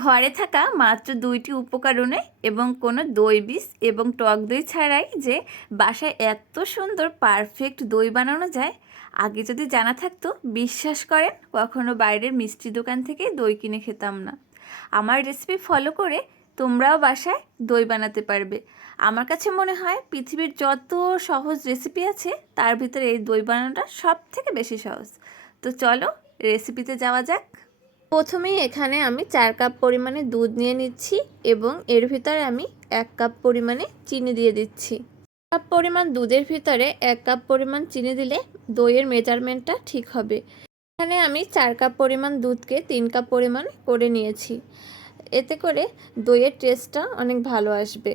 ঘরে থাকা মাত্র ২টি উপকরণে এবং কোনো দই বীজ এবং টক দই ছাড়াই যে বাসায় এত সুন্দর পারফেক্ট দই বানানো যায়, আগে যদি জানা থাকতো বিশ্বাস করেন কখনো বাইরের মিষ্টি দোকান থেকে দই কিনে খেতাম না। আমার রেসিপি ফলো করে তোমরাও বাসায় দই বানাতে পারবে। আমার কাছে মনে হয় পৃথিবীর যত সহজ রেসিপি আছে তার ভিতরে এই দই বানানোটা সব থেকে বেশি সহজ। তো চলো রেসিপিতে যাওয়া যাক। প্রথমেই এখানে আমি 4 কাপ পরিমাণে দুধ নিয়ে নিচ্ছি এবং এর ভিতরে আমি 1 কাপ পরিমাণে চিনি দিয়ে দিচ্ছি। কাপ পরিমাণ দুধের ভিতরে 1 কাপ পরিমাণ চিনি দিলে দইয়ের মেজারমেন্টটা ঠিক হবে। এখানে আমি 4 কাপ পরিমাণ দুধকে 3 কাপ পরিমাণ করে নিয়েছি। এতে করে দইয়ের টেস্টটা অনেক ভালো আসবে।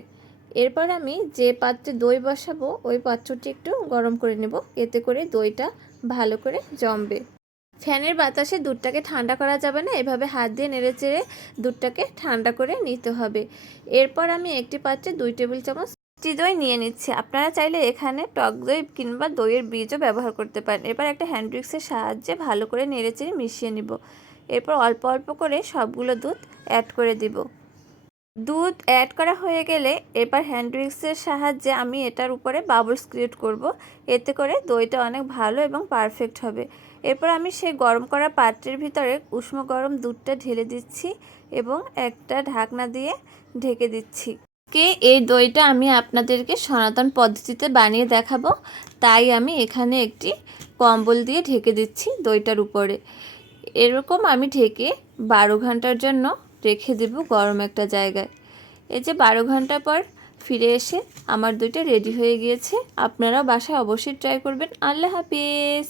এরপর আমি যে পাত্রে দই বসাবো ওই পাত্রটি একটু গরম করে নেব, এতে করে দইটা ভালো করে জমবে। ফ্যানের বাতাসে দুধটাকে ঠান্ডা করা যাবে না, এভাবে হাত দিয়ে নেড়ে চেড়ে দুধটাকে ঠান্ডা করে নিতে হবে। এরপর আমি একটি পাত্রে 2 টেবিল চামচ মিষ্টি দই নিয়ে নিচ্ছি। আপনারা চাইলে এখানে টক দই কিংবা দইয়ের বীজও ব্যবহার করতে পারেন। এবার একটা হ্যান্ড উইক্সের সাহায্যে ভালো করে নেড়ে চেড়ে মিশিয়ে নিব। এরপর অল্প অল্প করে সবগুলো দুধ অ্যাড করে দিব। দুধ অ্যাড করা হয়ে গেলে এবার হ্যান্ড উইক্সের সাহায্যে আমি এটার উপরে বাবলস ক্রিয়েট করব, এতে করে দইটা অনেক ভালো এবং পারফেক্ট হবে। এরপর আমি সেই গরম করা পাত্রের ভিতরে উষ্ণ গরম দুধটা ঢেলে দিচ্ছি এবং একটা ঢাকনা দিয়ে ঢেকে দিচ্ছি। এই দইটা আমি আপনাদেরকে সনাতন পদ্ধতিতে বানিয়ে দেখাবো, তাই আমি এখানে একটি কম্বল দিয়ে ঢেকে দিচ্ছি দইটার উপরে। এরকম আমি ঢেকে 12 ঘন্টার জন্য রেখে দেব গরম একটা জায়গায়। এই যে 12 ঘন্টা পর ফিরে এসে আমার দইটা রেডি হয়ে গিয়েছে। আপনারাও বাসায় অবশ্যই ট্রাই করবেন। আল্লাহ হাফেজ।